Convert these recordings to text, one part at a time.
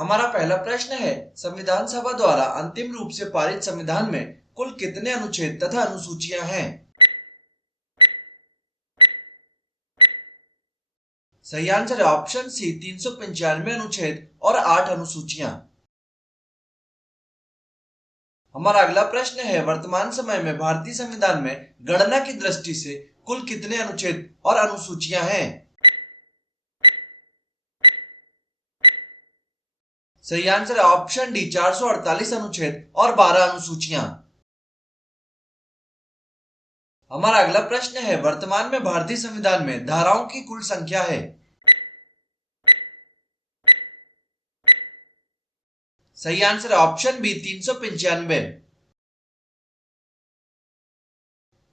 हमारा पहला प्रश्न है, संविधान सभा द्वारा अंतिम रूप से पारित संविधान में कुल कितने अनुच्छेद तथा अनुसूचियां हैं? सही आंसर है ऑप्शन सी 395 अनुच्छेद और 8 अनुसूचियां। हमारा अगला प्रश्न है, वर्तमान समय में भारतीय संविधान में गणना की दृष्टि से कुल कितने अनुच्छेद और अनुसूचियां हैं? सही आंसर है ऑप्शन डी 448 अनुच्छेद और 12 अनुसूचियां। हमारा अगला प्रश्न है, वर्तमान में भारतीय संविधान में धाराओं की कुल संख्या है? सही आंसर है ऑप्शन बी 395।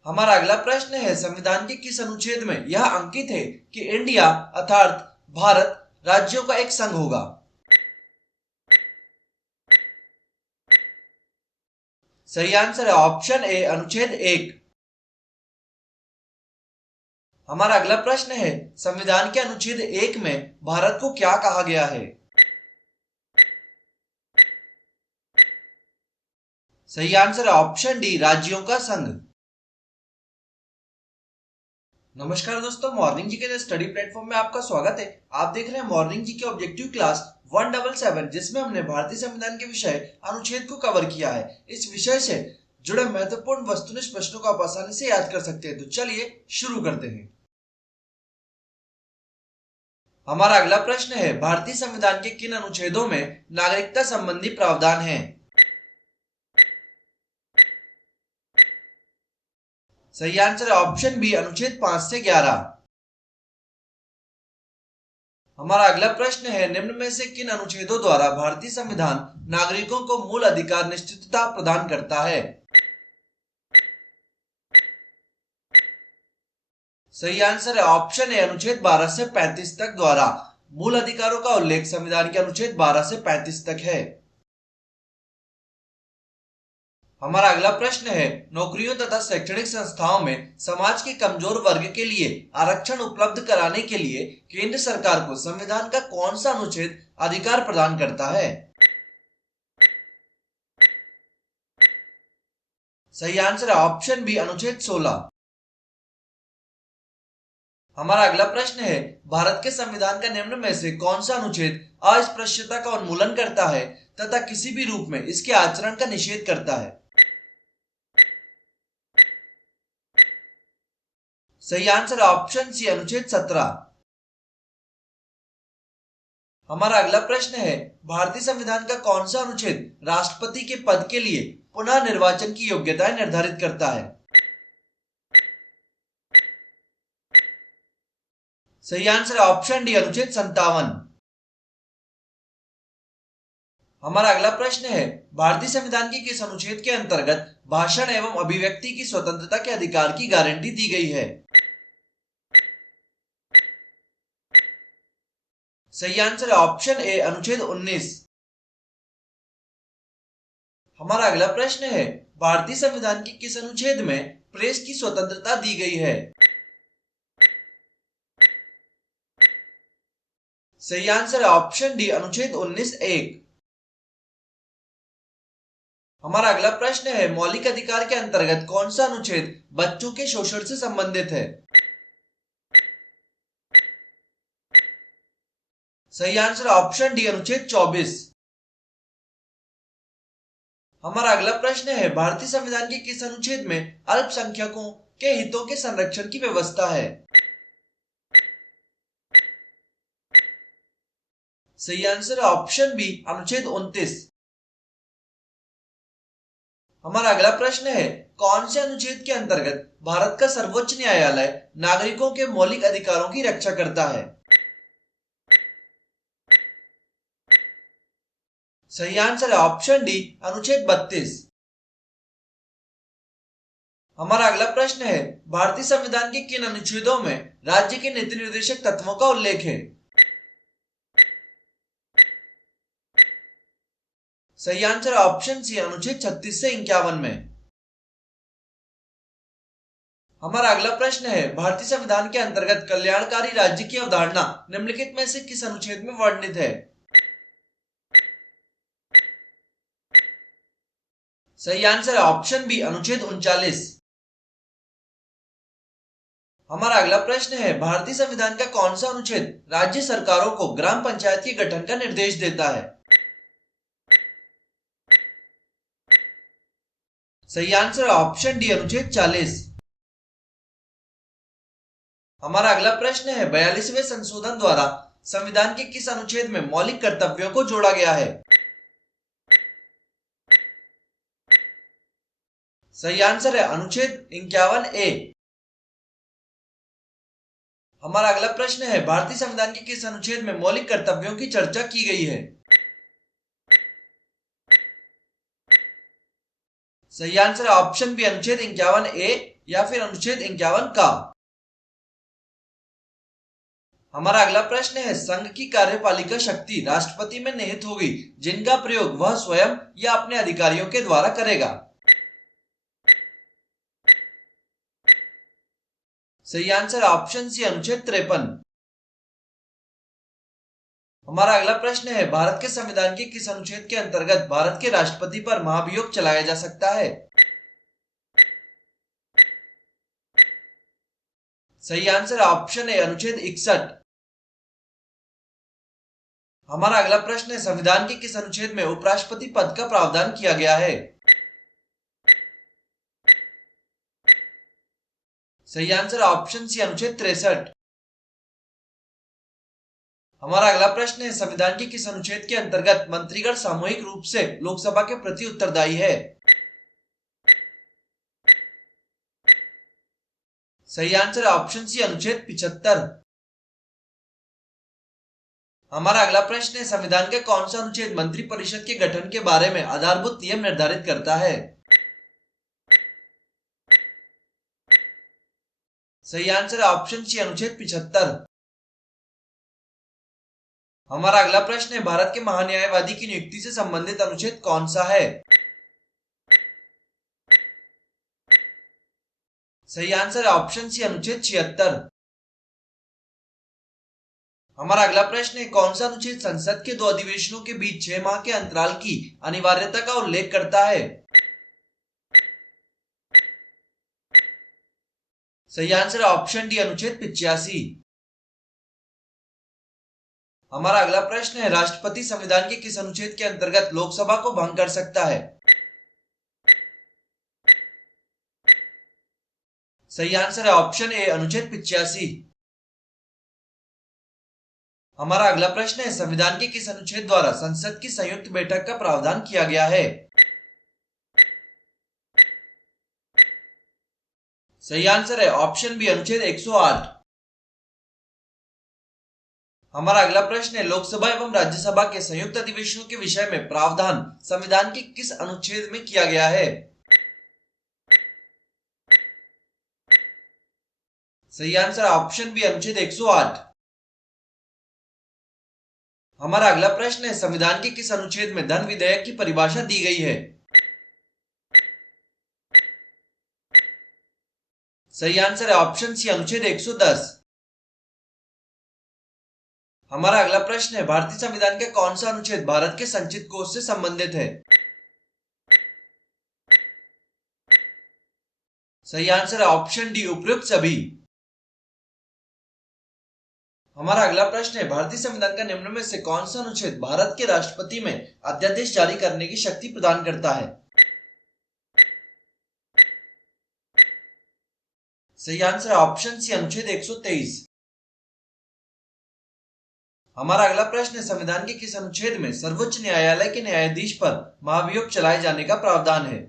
हमारा अगला प्रश्न है, संविधान के किस अनुच्छेद में यह अंकित है कि इंडिया अर्थात भारत राज्यों का एक संघ होगा? सही आंसर है ऑप्शन ए अनुच्छेद 1। हमारा अगला प्रश्न है, संविधान के अनुच्छेद 1 में भारत को क्या कहा गया है? सही आंसर है ऑप्शन डी राज्यों का संघ। नमस्कार दोस्तों, मॉर्निंग जी के स्टडी प्लेटफॉर्म में आपका स्वागत है। आप देख रहे हैं मॉर्निंग जी के ऑब्जेक्टिव क्लास 177, जिसमें हमने भारतीय संविधान के विषय अनुच्छेद को कवर किया है। इस विषय से जुड़े महत्वपूर्ण वस्तुनिष्ठ प्रश्नों को आप आसानी से याद कर सकते हैं। तो चलिए शुरू करते हैं। हमारा अगला प्रश्न है, भारतीय संविधान के किन अनुच्छेदों में नागरिकता संबंधी प्रावधान है? सही आंसर है ऑप्शन बी अनुच्छेद 5 से 11। हमारा अगला प्रश्न है, निम्न में से किन अनुच्छेदों द्वारा भारतीय संविधान नागरिकों को मूल अधिकार निश्चितता प्रदान करता है? सही आंसर है ऑप्शन ए अनुच्छेद 12 से 35 तक द्वारा मूल अधिकारों का उल्लेख संविधान के अनुच्छेद 12 से 35 तक है। हमारा अगला प्रश्न है, नौकरियों तथा शैक्षणिक संस्थाओं में समाज के कमजोर वर्ग के लिए आरक्षण उपलब्ध कराने के लिए केंद्र सरकार को संविधान का कौन सा अनुच्छेद अधिकार प्रदान करता है? सही आंसर है ऑप्शन बी अनुच्छेद 16। हमारा अगला प्रश्न है, भारत के संविधान का निम्न में से कौन सा अनुच्छेद अस्पृश्यता का उन्मूलन करता है तथा किसी भी रूप में इसके आचरण का निषेध करता है? सही आंसर ऑप्शन सी अनुच्छेद 17। हमारा अगला प्रश्न है, भारतीय संविधान का कौन सा अनुच्छेद राष्ट्रपति के पद के लिए पुनः निर्वाचन की योग्यता निर्धारित करता है? सही आंसर ऑप्शन डी अनुच्छेद 57। हमारा अगला प्रश्न है, भारतीय संविधान के किस अनुच्छेद के अंतर्गत भाषण एवं अभिव्यक्ति की स्वतंत्रता के अधिकार की गारंटी दी गई है? सही आंसर है ऑप्शन ए अनुच्छेद 19। हमारा अगला प्रश्न है, भारतीय संविधान के किस अनुच्छेद में प्रेस की स्वतंत्रता दी गई है? सही आंसर है ऑप्शन डी अनुच्छेद 19(1). हमारा अगला प्रश्न है, मौलिक अधिकार के अंतर्गत कौन सा अनुच्छेद बच्चों के शोषण से संबंधित है? सही आंसर ऑप्शन डी अनुच्छेद 24। हमारा अगला प्रश्न है, भारतीय संविधान के किस अनुच्छेद में अल्पसंख्यकों के हितों के संरक्षण की व्यवस्था है? सही आंसर ऑप्शन बी अनुच्छेद 29। हमारा अगला प्रश्न है, कौन से अनुच्छेद के अंतर्गत भारत का सर्वोच्च न्यायालय नागरिकों के मौलिक अधिकारों की रक्षा करता है? सही आंसर है ऑप्शन डी अनुच्छेद 32। हमारा अगला प्रश्न है, भारतीय संविधान के किन अनुच्छेदों में राज्य के नीति निर्देशक तत्वों का उल्लेख है? सही आंसर ऑप्शन सी अनुच्छेद 36 से 51 में। हमारा अगला प्रश्न है, भारतीय संविधान के अंतर्गत कल्याणकारी राज्य की अवधारणा निम्नलिखित में से किस अनुच्छेद में वर्णित है? सही आंसर है ऑप्शन बी अनुच्छेद 39। हमारा अगला प्रश्न है भारतीय संविधान का कौन सा अनुच्छेद राज्य सरकारों को ग्राम पंचायत के गठन का निर्देश देता है? सही आंसर है ऑप्शन डी अनुच्छेद 40। हमारा अगला प्रश्न है 42वें संशोधन द्वारा संविधान के किस अनुच्छेद में मौलिक कर्तव्यों को जोड़ा गया है? सही आंसर है अनुच्छेद 51A। हमारा अगला प्रश्न है भारतीय संविधान के किस अनुच्छेद में मौलिक कर्तव्यों की चर्चा की गई है? सही आंसर है ऑप्शन बी अनुच्छेद 51A या फिर अनुच्छेद 51 का। हमारा अगला प्रश्न है संघ की कार्यपालिका शक्ति राष्ट्रपति में निहित होगी जिनका प्रयोग वह स्वयं या अपने अधिकारियों के द्वारा करेगा। सही आंसर ऑप्शन सी अनुच्छेद 53। हमारा अगला प्रश्न है भारत के संविधान के किस अनुच्छेद के अंतर्गत भारत के राष्ट्रपति पर महाभियोग चलाया जा सकता है? सही आंसर ऑप्शन ए अनुच्छेद 61। हमारा अगला प्रश्न है संविधान के किस अनुच्छेद में उपराष्ट्रपति पद का प्रावधान किया गया है? सही आंसर ऑप्शन सी अनुच्छेद 63। हमारा अगला प्रश्न है संविधान के किस अनुच्छेद के अंतर्गत मंत्रीगण सामूहिक रूप से लोकसभा के प्रति उत्तरदायी है? सही आंसर ऑप्शन सी अनुच्छेद 75। हमारा अगला प्रश्न है संविधान का कौन सा अनुच्छेद मंत्रिपरिषद के गठन के बारे में आधारभूत नियम निर्धारित करता है? सही आंसर ऑप्शन सी अनुच्छेद 75। हमारा अगला प्रश्न है भारत के महान्यायवादी की नियुक्ति से संबंधित अनुच्छेद कौन सा है? सही आंसर ऑप्शन सी अनुच्छेद 76। हमारा अगला प्रश्न है कौन सा अनुच्छेद संसद के दो अधिवेशनों के बीच 6 माह के अंतराल की अनिवार्यता का उल्लेख करता है? सही आंसर ऑप्शन डी अनुच्छेद 85। हमारा अगला प्रश्न है राष्ट्रपति संविधान के किस अनुच्छेद के अंतर्गत लोकसभा को भंग कर सकता है? सही आंसर है ऑप्शन ए अनुच्छेद 85। हमारा अगला प्रश्न है संविधान के किस अनुच्छेद द्वारा संसद की संयुक्त बैठक का प्रावधान किया गया है? सही आंसर है ऑप्शन बी अनुच्छेद 108। हमारा अगला प्रश्न है लोकसभा एवं राज्यसभा के संयुक्त अधिवेशनों के विषय में प्रावधान संविधान के किस अनुच्छेद में किया गया है? सही आंसर ऑप्शन बी अनुच्छेद 108। हमारा अगला प्रश्न है संविधान के किस अनुच्छेद में धन विधेयक की परिभाषा दी गई है? सही आंसर है ऑप्शन सी अनुच्छेद 110। हमारा अगला प्रश्न है भारतीय संविधान का कौन सा अनुच्छेद भारत के संचित कोष से संबंधित है? सही आंसर है ऑप्शन डी उपयुक्त सभी। हमारा अगला प्रश्न है भारतीय संविधान का निम्न में से कौन सा अनुच्छेद भारत के राष्ट्रपति में अध्यादेश जारी करने की शक्ति प्रदान करता है? सही आंसर ऑप्शन सी अनुच्छेद 123। हमारा अगला प्रश्न है संविधान के किस अनुच्छेद में सर्वोच्च न्यायालय के न्यायाधीश पर महाभियोग चलाए जाने का प्रावधान है?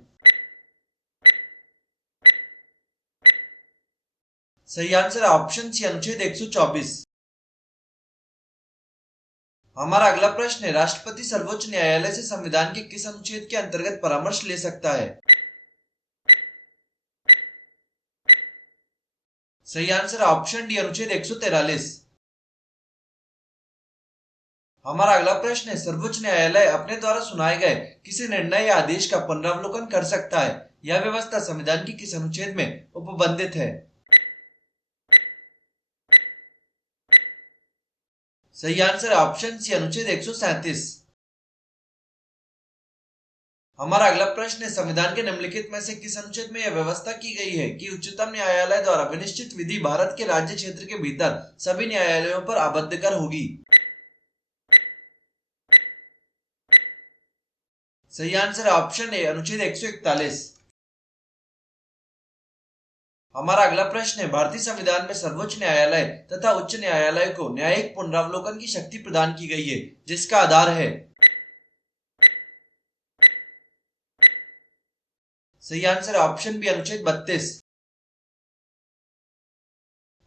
सही आंसर ऑप्शन सी अनुच्छेद 124। हमारा अगला प्रश्न है राष्ट्रपति सर्वोच्च न्यायालय से संविधान के किस अनुच्छेद के अंतर्गत परामर्श ले सकता है? सही आंसर ऑप्शन डी अनुच्छेद 143। हमारा अगला प्रश्न है सर्वोच्च न्यायालय अपने द्वारा सुनाए गए किसी निर्णय या आदेश का पुनरावलोकन कर सकता है। यह व्यवस्था संविधान के किस अनुच्छेद में उपबंधित है? सही आंसर ऑप्शन सी अनुच्छेद 137। हमारा अगला प्रश्न है, संविधान के निम्नलिखित में से किस अनुच्छेद में यह व्यवस्था की गई है कि उच्चतम न्यायालय द्वारा विनिश्चित विधि भारत के राज्य क्षेत्र के भीतर सभी न्यायालयों पर आबद्धकर होगी? सही आंसर है ऑप्शन ए, अनुच्छेद 141। हमारा अगला प्रश्न है, भारतीय संविधान में सर्वोच्च न्यायालय तथा उच्च न्यायालय को न्यायिक पुनरावलोकन की शक्ति प्रदान की गई है, जिसका आधार है? सही आंसर है ऑप्शन बी, अनुच्छेद 32।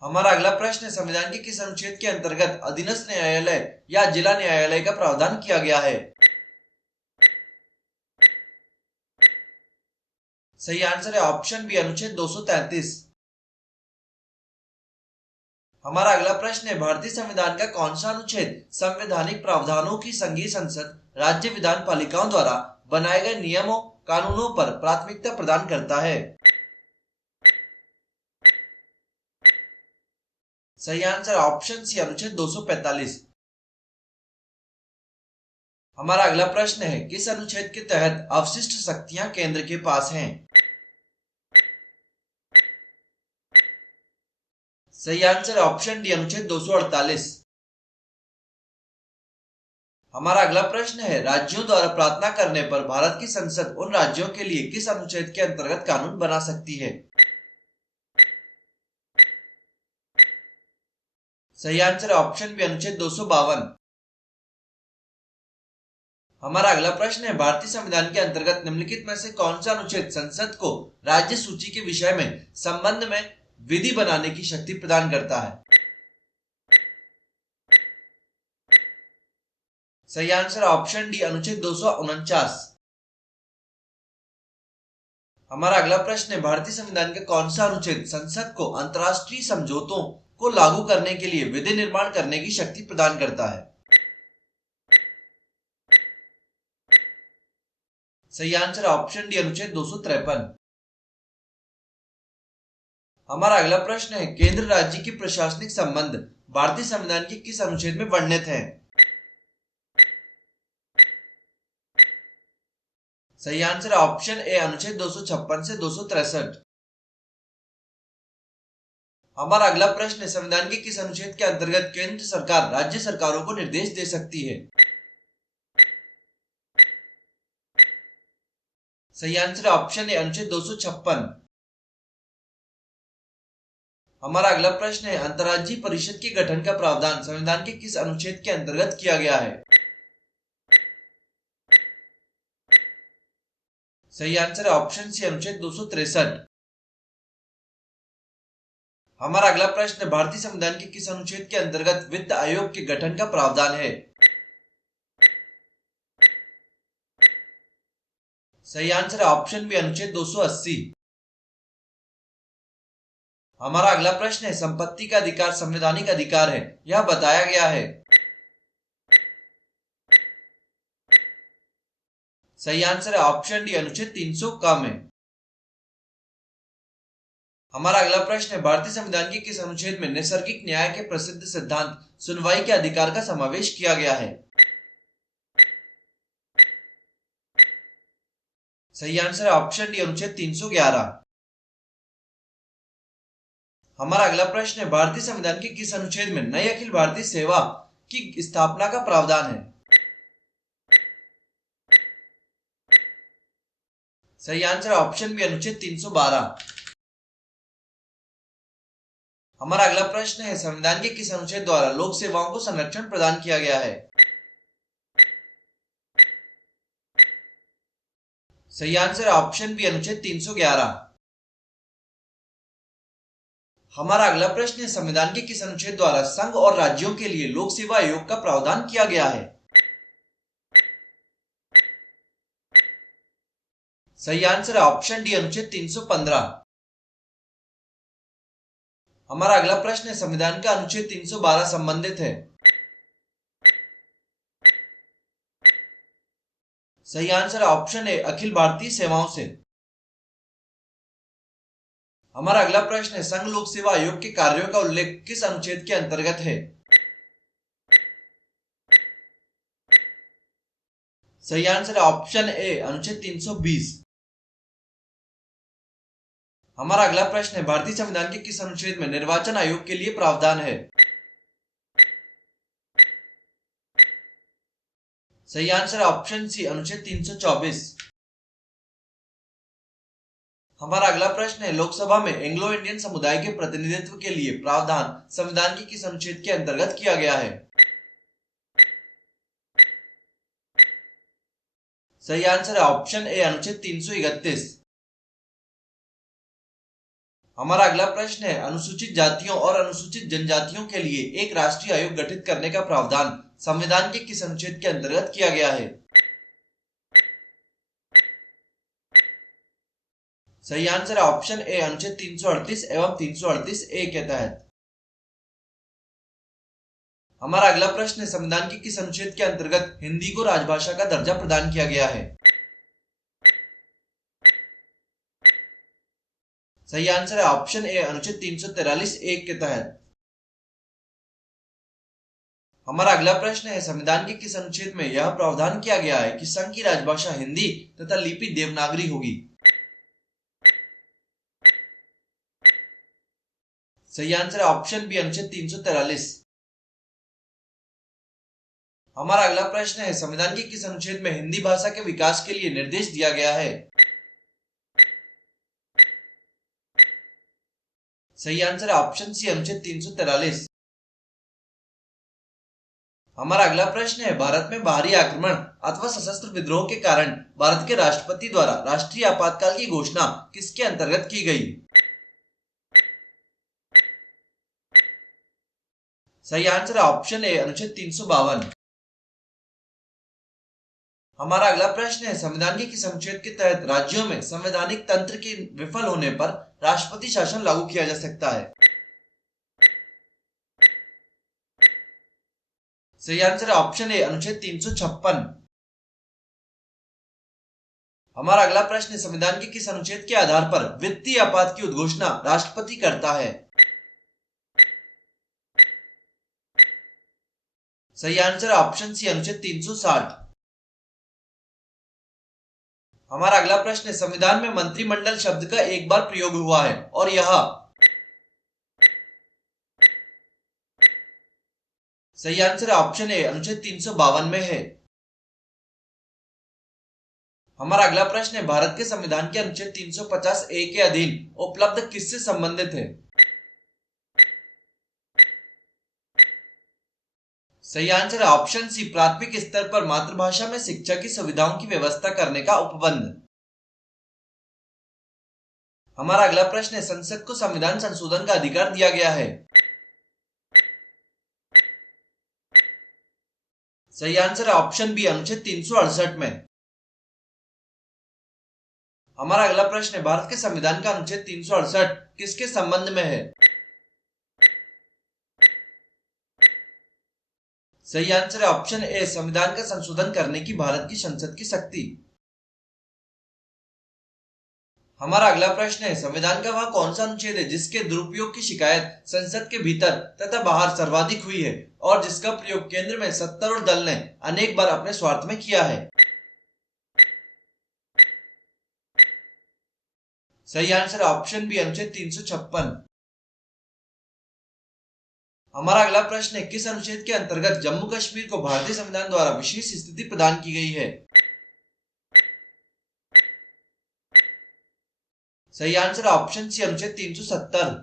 हमारा अगला प्रश्न है, संविधान के किस अनुच्छेद के अंतर्गत अधीनस्थ न्यायालय या जिला न्यायालय का प्रावधान किया गया है? सही आंसर है ऑप्शन बी, अनुच्छेद 233। हमारा अगला प्रश्न है, भारतीय संविधान का कौन सा अनुच्छेद संवैधानिक प्रावधानों की संघीय संसद राज्य विधान पालिकाओं द्वारा बनाए गए नियमों कानूनों पर प्राथमिकता प्रदान करता है? सही आंसर ऑप्शन सी, अनुच्छेद 245। हमारा अगला प्रश्न है, किस अनुच्छेद के तहत अवशिष्ट शक्तियां केंद्र के पास हैं? सही आंसर ऑप्शन डी, अनुच्छेद 248। हमारा अगला प्रश्न है, राज्यों द्वारा प्रार्थना करने पर भारत की संसद उन राज्यों के लिए किस अनुच्छेद के अंतर्गत कानून बना सकती है? सही आंसर ऑप्शन बी, अनुच्छेद 252। हमारा अगला प्रश्न है, भारतीय संविधान के अंतर्गत निम्नलिखित में से कौन सा अनुच्छेद संसद को राज्य सूची के विषय में संबंध में विधि बनाने की शक्ति प्रदान करता है? सही आंसर ऑप्शन डी, अनुच्छेद 249। हमारा अगला प्रश्न है, भारतीय संविधान का कौन सा अनुच्छेद संसद को अंतरराष्ट्रीय समझौतों को लागू करने के लिए विधि निर्माण करने की शक्ति प्रदान करता है? सही आंसर ऑप्शन डी, अनुच्छेद 253। हमारा अगला प्रश्न है, केंद्र राज्य की प्रशासनिक संबंध भारतीय संविधान के किस अनुच्छेद में वर्णित है? सही आंसर ऑप्शन ए, अनुच्छेद 256 से 263। हमारा अगला प्रश्न है, संविधान के किस अनुच्छेद के अंतर्गत केंद्र सरकार राज्य सरकारों को निर्देश दे सकती है? सही आंसर ऑप्शन ए, अनुच्छेद 256। हमारा अगला प्रश्न है, अंतर्राज्यीय परिषद के गठन का प्रावधान संविधान के किस अनुच्छेद के अंतर्गत किया गया है? सही आंसर ऑप्शन सी, अनुच्छेद 263। हमारा अगला प्रश्न, भारतीय संविधान के किस अनुच्छेद के अंतर्गत वित्त आयोग के गठन का प्रावधान है? सही आंसर ऑप्शन बी, अनुच्छेद 280। हमारा अगला प्रश्न है, संपत्ति का अधिकार संवैधानिक अधिकार है यह बताया गया है? सही आंसर है ऑप्शन डी, अनुच्छेद 300 क में। हमारा अगला प्रश्न है, भारतीय संविधान के किस अनुच्छेद में नैसर्गिक न्याय के प्रसिद्ध सिद्धांत सुनवाई के अधिकार का समावेश किया गया है? सही आंसर है ऑप्शन डी, अनुच्छेद 311। हमारा अगला प्रश्न है, भारतीय संविधान के किस अनुच्छेद में नई अखिल भारतीय सेवा की स्थापना का प्रावधान है? सही आंसर ऑप्शन बी, अनुच्छेद 312। हमारा अगला प्रश्न है, संविधान के किस अनुच्छेद द्वारा लोक सेवाओं को संरक्षण प्रदान किया गया है? सही आंसर ऑप्शन बी, अनुच्छेद 311। हमारा अगला प्रश्न है, संविधान के किस अनुच्छेद द्वारा संघ और राज्यों के लिए लोक सेवा आयोग का प्रावधान किया गया है? सही आंसर है ऑप्शन डी, अनुच्छेद 315। हमारा अगला प्रश्न है, संविधान का अनुच्छेद 312 संबंधित है? सही answer option A, Akhil Bharatiya सेवाओं से। हमारा अगला प्रश्न है, संघ लोक सेवा आयोग के कार्यों का उल्लेख किस अनुच्छेद के अंतर्गत है? सही आंसर है ऑप्शन ए अनुच्छेद 320। हमारा अगला प्रश्न है भारतीय संविधान के किस अनुच्छेद में निर्वाचन आयोग के लिए प्रावधान है? सही आंसर है ऑप्शन सी अनुच्छेद 324। हमारा अगला प्रश्न है लोकसभा में एंग्लो इंडियन समुदाय के प्रतिनिधित्व के लिए प्रावधान संविधान के किस अनुच्छेद के अंतर्गत किया गया है? सही आंसर है ऑप्शन ए अनुच्छेद 331। हमारा अगला प्रश्न है अनुसूचित जातियों और अनुसूचित जनजातियों के लिए एक राष्ट्रीय आयोग गठित करने का प्रावधान संविधान के किस अनुच्छेद के अंतर्गत किया गया है? सही आंसर है ऑप्शन ए अनुच्छेद 338 एवं 338 ए के तहत। हमारा अगला प्रश्न है संविधान के किस अनुच्छेद के अंतर्गत हिंदी को राजभाषा का दर्जा प्रदान किया गया है? सही आंसर है ऑप्शन ए अनुच्छेद 343 ए के तहत। हमारा अगला प्रश्न है संविधान के किस अनुच्छेद में यह प्रावधान किया गया है कि संघ की राजभाषा हिंदी तथा लिपि देवनागरी होगी? सही आंसर है ऑप्शन बी अनुच्छेद 343। हमारा अगला प्रश्न है संविधान के किस अनुच्छेद में हिंदी भाषा के विकास के लिए निर्देश दिया गया है? सही आंसर है ऑप्शन सी अनुच्छेद 343। हमारा अगला प्रश्न है भारत में बाहरी आक्रमण अथवा सशस्त्र विद्रोह के कारण भारत के राष्ट्रपति द्वारा राष्ट्रीय आपातकाल की घोषणा किसके अंतर्गत की गई? सही आंसर है ऑप्शन ए अनुच्छेद 352। हमारा अगला प्रश्न है संविधान के किस अनुच्छेद के तहत राज्यों में संवैधानिक तंत्र के विफल होने पर राष्ट्रपति शासन लागू किया जा सकता है? सही आंसर है ऑप्शन ए अनुच्छेद 356। हमारा अगला प्रश्न है संविधान के किस अनुच्छेद के आधार पर वित्तीय आपात की उद्घोषणा राष्ट्रपति करता है? सही आंसर है ऑप्शन सी अनुच्छेद 360। हमारा अगला प्रश्न है संविधान में मंत्रिमंडल शब्द का एक बार प्रयोग हुआ है और यह? सही आंसर है ऑप्शन ए अनुच्छेद 352 में है। हमारा अगला प्रश्न है भारत के संविधान के अनुच्छेद 350 ए के अधीन उपलब्ध किससे संबंधित है? सही आंसर है ऑप्शन सी प्राथमिक स्तर पर मातृभाषा में शिक्षा की सुविधाओं की व्यवस्था करने का उपबंध। हमारा अगला प्रश्न है संसद को संविधान संशोधन का अधिकार दिया गया है? सही आंसर है ऑप्शन बी अनुच्छेद 368 में। हमारा अगला प्रश्न है भारत के संविधान का अनुच्छेद 368 किसके संबंध में है? सही आंसर है ऑप्शन ए संविधान का संशोधन करने की भारत की संसद की शक्ति। हमारा अगला प्रश्न है संविधान का वह कौन सा अनुच्छेद है जिसके दुरुपयोग की शिकायत संसद के भीतर तथा बाहर सर्वाधिक हुई है और जिसका प्रयोग केंद्र में सत्तारूढ़ दल ने अनेक बार अपने स्वार्थ में किया है? सही आंसर ऑप्शन बी अनुच्छेद 356। हमारा अगला प्रश्न है किस अनुच्छेद के अंतर्गत जम्मू कश्मीर को भारतीय संविधान द्वारा विशेष स्थिति प्रदान की गई है? सही आंसर ऑप्शन सी अनुच्छेद 370।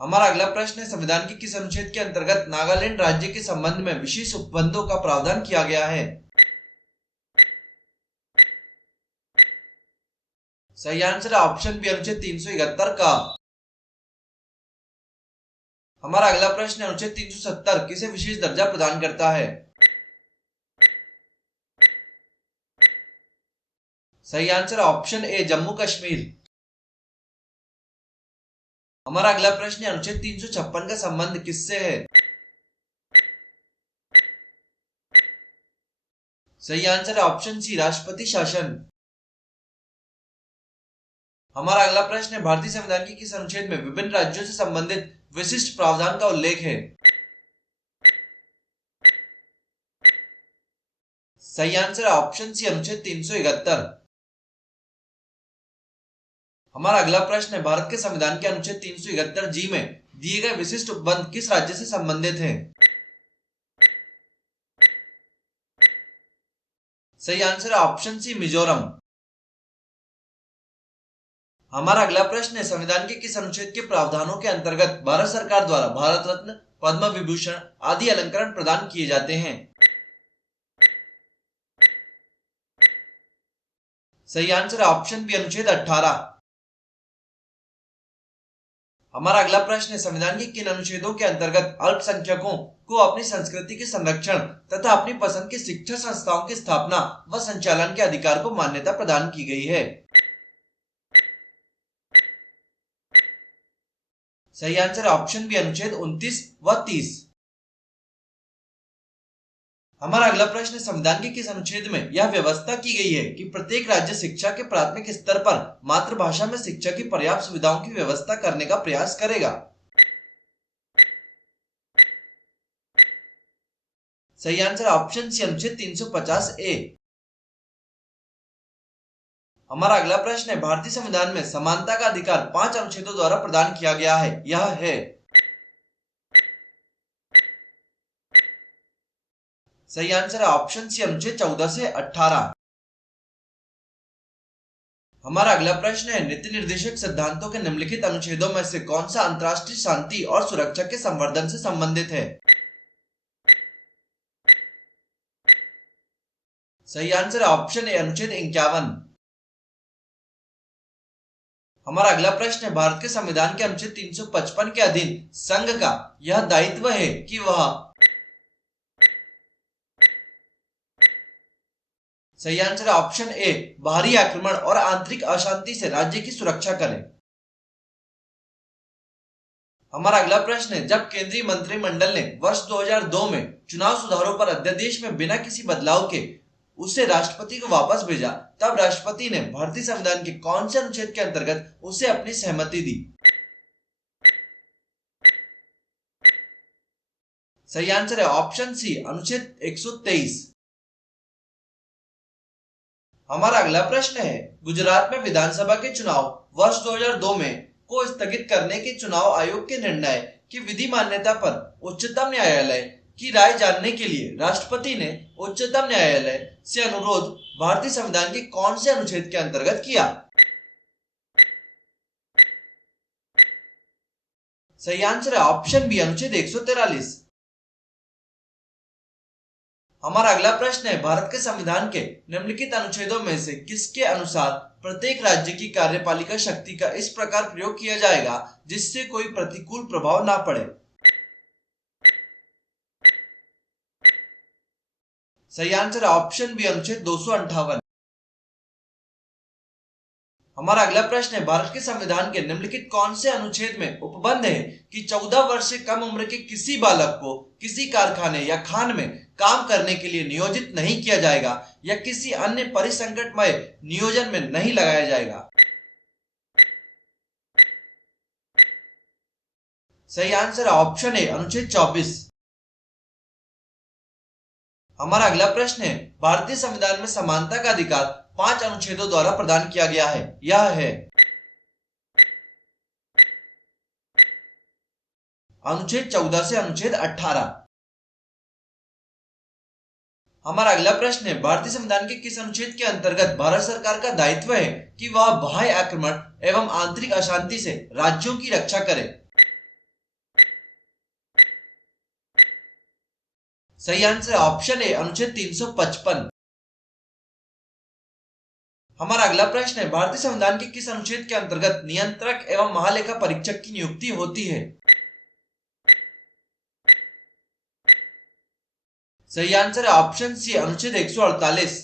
हमारा अगला प्रश्न है संविधान के किस अनुच्छेद के अंतर्गत नागालैंड राज्य के संबंध में विशेष उपबंधों का प्रावधान किया गया है? सही आंसर ऑप्शन बी अनुच्छेद 371 का। हमारा अगला प्रश्न है अनुच्छेद 370 किसे विशेष दर्जा प्रदान करता है? सही answer option A Jammu Kashmir. हमारा अगला प्रश्न है अनुच्छेद 356 का संबंध किससे है? सही आंसर ऑप्शन सी राष्ट्रपति शासन। हमारा अगला प्रश्न है भारतीय संविधान के किस अनुच्छेद में विभिन्न राज्यों से संबंधित विशिष्ट प्रावधान का उल्लेख है? सही आंसर है ऑप्शन सी अनुच्छेद 371। हमारा अगला प्रश्न है, भारत के संविधान के अनुच्छेद 371 जी में दिए गए विशिष्ट उपबंध किस राज्य से संबंधित हैं? सही आंसर है ऑप्शन सी मिजोरम। हमारा अगला प्रश्न है, संविधान के किस अनुच्छेद के प्रावधानों के अंतर्गत भारत सरकार द्वारा भारत रत्न, पद्म विभूषण आदि अलंकरण प्रदान किए जाते हैं? सही आंसर है ऑप्शन बी अनुच्छेद 18। हमारा अगला प्रश्न है, संविधान के किन अनुच्छेदों के अंतर्गत अल्पसंख्यकों को अपनी संस्कृति के संरक्षण तथा अपनी पसंद की शिक्षा संस्थाओं की स्थापना व संचालन के अधिकार को मान्यता प्रदान की गई है? सही आंसर ऑप्शन बी अनुच्छेद 29 व 30। हमारा अगला प्रश्न, संविधान के किस अनुच्छेद में यह व्यवस्था की गई है कि प्रत्येक राज्य शिक्षा के प्राथमिक स्तर पर मातृभाषा में शिक्षा की पर्याप्त सुविधाओं की व्यवस्था करने का प्रयास करेगा? सही आंसर ऑप्शन सी अनुच्छेद 350 ए। हमारा अगला प्रश्न है, भारतीय संविधान में समानता का अधिकार 5 अनुच्छेदों द्वारा प्रदान किया गया है, यह है? सही आंसर है ऑप्शन सी अनुच्छेद 14 से 18। हमारा अगला प्रश्न है, नीति निर्देशक सिद्धांतों के निम्नलिखित अनुच्छेदों में से कौन सा अंतरराष्ट्रीय शांति और सुरक्षा के संवर्धन से संबंधित है? सही आंसर है ऑप्शन ए अनुच्छेद 51। हमारा अगला प्रश्न है, भारत के संविधान के अनुच्छेद 355 के अधीन संघ का यह दायित्व है कि वह? सही आंसर है ऑप्शन ए बाहरी आक्रमण और आंतरिक अशांति से राज्य की सुरक्षा करें। हमारा अगला प्रश्न है, जब केंद्रीय मंत्रिमंडल ने वर्ष 2002 में चुनाव सुधारों पर अध्यादेश में बिना किसी बदलाव के उसे राष्ट्रपति को वापस भेजा, तब राष्ट्रपति ने भारतीय संविधान के कौन से अनुच्छेद के अंतर्गत उसे अपनी सहमति दी? सही आंसर है ऑप्शन सी अनुच्छेद 123। हमारा अगला प्रश्न है, गुजरात में विधानसभा के चुनाव वर्ष 2002 में को स्थगित करने के चुनाव आयोग के निर्णय की विधि मान्यता पर उच्चतम न्यायालय की राय जानने के लिए राष्ट्रपति ने उच्चतम न्यायालय से अनुरोध भारतीय संविधान के कौन से अनुच्छेद के अंतर्गत किया? सही आंसर है ऑप्शन बी अनुच्छेद 143। हमारा अगला प्रश्न है, भारत के संविधान के निम्नलिखित अनुच्छेदों में से किसके अनुसार प्रत्येक राज्य की कार्यपालिका शक्ति का इस प्रकार प्रयोग किया जाएगा जिससे कोई प्रतिकूल प्रभाव ना पड़े? सही आंसर ऑप्शन बी अनुच्छेद 258। हमारा अगला प्रश्न है, भारत के संविधान के निम्नलिखित कौन से अनुच्छेद में उपबंध है कि 14 वर्ष से कम उम्र के किसी बालक को किसी कारखाने या खान में काम करने के लिए नियोजित नहीं किया जाएगा या किसी अन्य परिसंकटमय नियोजन में नहीं लगाया जाएगा? सही आंसर ऑप्शन ए अनुच्छेद 24। हमारा अगला प्रश्न है, भारतीय संविधान में समानता का अधिकार 5 अनुच्छेदों द्वारा प्रदान किया गया है, यह है? अनुच्छेद 14 से अनुच्छेद 18। हमारा अगला प्रश्न है, भारतीय संविधान के किस अनुच्छेद के अंतर्गत भारत सरकार का दायित्व है कि वह बाह्य आक्रमण एवं आंतरिक अशांति से राज्यों की रक्षा करे? सही आंसर ऑप्शन ए अनुच्छेद 355। हमारा अगला प्रश्न है, भारतीय संविधान के किस अनुच्छेद के अंतर्गत नियंत्रक एवं महालेखा परीक्षक की नियुक्ति होती है? सही आंसर है ऑप्शन सी अनुच्छेद 148।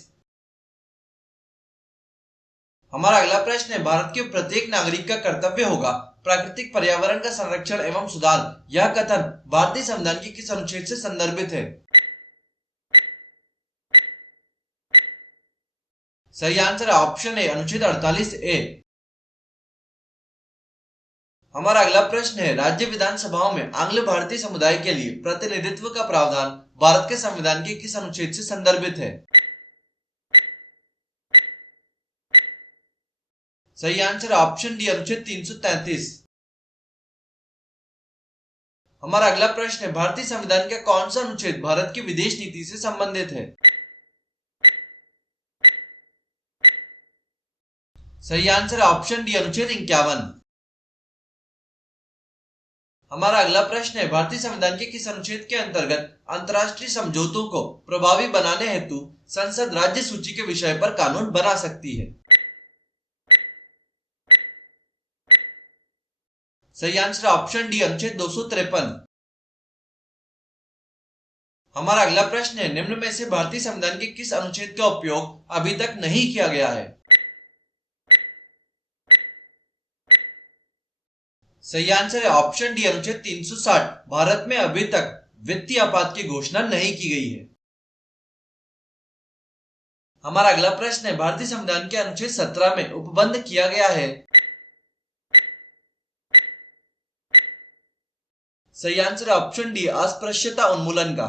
हमारा अगला प्रश्न है, भारत के प्रत्येक नागरिक का कर्तव्य होगा प्राकृतिक पर्यावरण का संरक्षण एवं सुधार, यह कथन भारतीय संविधान के किस अनुच्छेद से संदर्भित है? सही आंसर है ऑप्शन ए अनुच्छेद 48 ए। हमारा अगला प्रश्न है, राज्य विधानसभाओं में आंग्ल भारतीय समुदाय के लिए प्रतिनिधित्व का प्रावधान भारत के संविधान के किस अनुच्छेद से संदर्भित है? सही आंसर ऑप्शन डी अनुच्छेद 333। हमारा अगला प्रश्न है, भारतीय संविधान का कौन सा अनुच्छेद भारत की विदेश नीति से संबंधित है? सही आंसर ऑप्शन डी अनुच्छेद 51। हमारा अगला प्रश्न है, भारतीय संविधान के किस अनुच्छेद के अंतर्गत अंतर्राष्ट्रीय समझौतों को प्रभावी बनाने हेतु संसद राज्य सूची के विषय पर कानून बना सकती है? सही आंसर ऑप्शन डी अनुच्छेद 253। हमारा अगला प्रश्न है, निम्न में से भारतीय संविधान के किस अनुच्छेद का उपयोग अभी तक नहीं किया गया है? सही आंसर है ऑप्शन डी अनुच्छेद 360। भारत में अभी तक वित्तीय आपात की घोषणा नहीं की गई है। हमारा अगला प्रश्न है, भारतीय संविधान के अनुच्छेद 17 में उपबंध किया गया है। सही आंसर ऑप्शन डी अस्पृश्यता उन्मूलन का।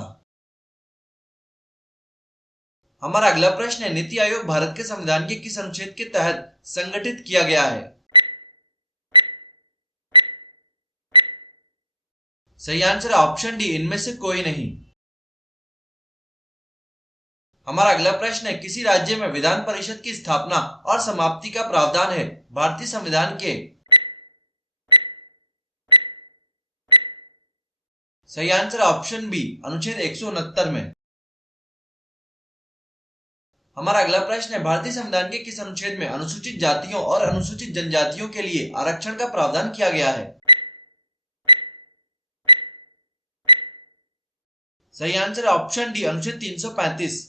हमारा अगला प्रश्न है, नीति आयोग भारत के संविधान के किस अनुच्छेद के तहत संगठित किया गया है? सही आंसर ऑप्शन डी इनमें से कोई नहीं। हमारा अगला प्रश्न है, किसी राज्य में विधान परिषद की स्थापना और समाप्ति का प्रावधान है भारतीय संविधान के? सही आंसर ऑप्शन बी अनुच्छेद 169 में। हमारा अगला प्रश्न है, भारतीय संविधान के किस अनुच्छेद में अनुसूचित जातियों और अनुसूचित जनजातियों के लिए आरक्षण का प्रावधान किया गया है? सही आंसर ऑप्शन डी अनुच्छेद 335।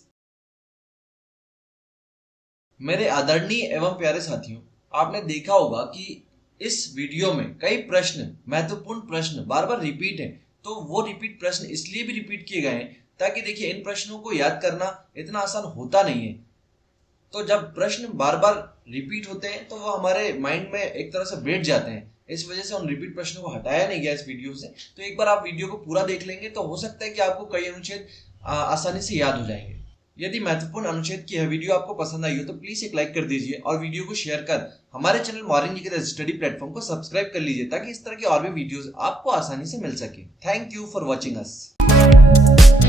मेरे आदरणीय एवं प्यारे साथियों, आपने देखा होगा कि इस वीडियो में कई प्रश्न, महत्वपूर्ण प्रश्न बार बार रिपीट है। तो वो रिपीट प्रश्न इसलिए भी रिपीट किए गए हैं ताकि देखिए इन प्रश्नों को याद करना इतना आसान होता नहीं है। तो जब प्रश्न बार बार रिपीट होते हैं तो वो हमारे माइंड में एक तरह से बैठ जाते हैं। इस वजह से उन रिपीट प्रश्नों को हटाया नहीं गया इस वीडियो से। तो एक बार आप वीडियो को पूरा देख लेंगे तो हो सकता है कि आपको कई अनुच्छेद आसानी से याद हो जाएंगे। यदि महत्वपूर्ण अनुच्छेद की यह वीडियो आपको पसंद आई हो तो प्लीज एक लाइक कर दीजिए और वीडियो को शेयर कर हमारे channel morning GK study platform को सब्सक्राइब कर लीजिए ताकि इस तरह की और भी वीडियोस आपको आसानी से मिल सके। Thank you for watching us.